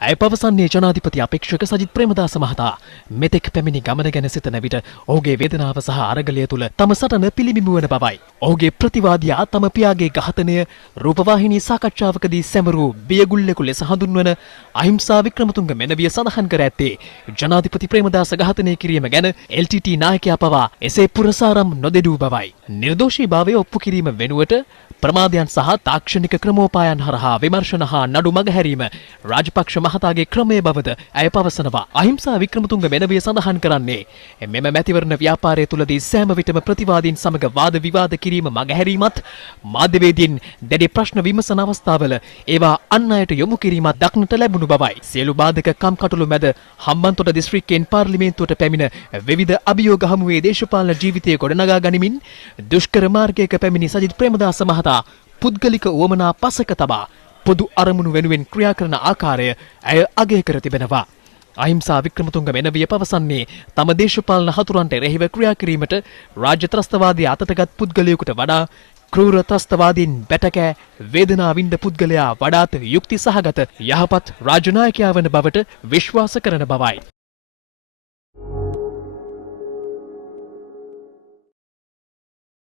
ඇය පවසන්නේ ජනාධිපති අපේක්ෂක සජිත් ප්‍රේමදාස මහතා මෙතෙක් පැමිණි ගමන ගැන සිතන විට ඔහුගේ වේදනාව සහ අරගලය තුළ තම සටන පිළිබිඹු වන බවයි. ඔහුගේ ප්‍රතිවාදියා තම පියාගේ ඝාතනය රූපවාහිනී සාකච්ඡාවකදී සැමරූ බියගුල්ලෙකු ලෙස හඳුන්වන අහිංසා වික්‍රමතුංග මෙනවිය සඳහන් කර ඇත්තේ ජනාධිපති ප්‍රේමදාස ඝාතනය කිරීම ගැන LTT නායකයා පවා එසේ පුරසාරම් නොදෙඩූ බවයි. නිර්දෝෂීභාවය ඔප්පු කිරීම වෙනුවට ප්‍රමාදයන් සහ තාක්ෂණික ක්‍රමෝපායන් හරහා විමර්ශන හා නඩු මගහැරීම රාජපක්ෂ මහතාගේ ක්‍රමය බවද ඇය පවසනවා. අහිංසා වික්‍රමතුංග මෙනවිය සඳහන් කරන්නේ මෙම මැතිවරණ ව්‍යාපාරය තුළදී සෑම විටම ප්‍රතිවාදීන් සමග වාද විවාද කිරීම මගහැරීමත් මාධ්‍යවේදීන් දැඩි ප්‍රශ්න විමසන අවස්ථාවල ඒවා අන් අයට යොමු කිරීමත් දක්නට ලැබුණු බවයි. සියලු බාධක කම්කටොළු මැද හම්බන්තොට දිස්ත්‍රික්කයෙන් පාර්ලිමේන්තුවට පැමිණ විවිධ අභියෝග හමුවේ දේශපාලන ජීවිතය ගොඩනගා ගනිමින් දුෂ්කර මාර්ගයක පැමිණි සජිත් ප්‍රේමදාස මහතා පුද්ගලික උවමනා පසක තබා පොදු අරමුණු වෙනුවෙන් ක්‍රියා කරන ආකාරය ඇය අගය කර තිබෙනවා. අහිංසා වික්‍රමතුංග මෙනවිය පවසන්නේ තම දේශපාලන හතුරන්ට එරෙහිව ක්‍රියා කිරීමට රාජ්‍ය ත්‍රස්තවාදී අතටගත් පුද්ගලයෙකුට වඩා ක්‍රූර ත්‍රස්තවාදීන් බැටකෑ වේදනා විඳ පුද්ගලයා වඩාත් යුක්ති සහගත යහපත් රාජ්‍ය නායකයා වන බවට විශ්වාස කරන බවයි.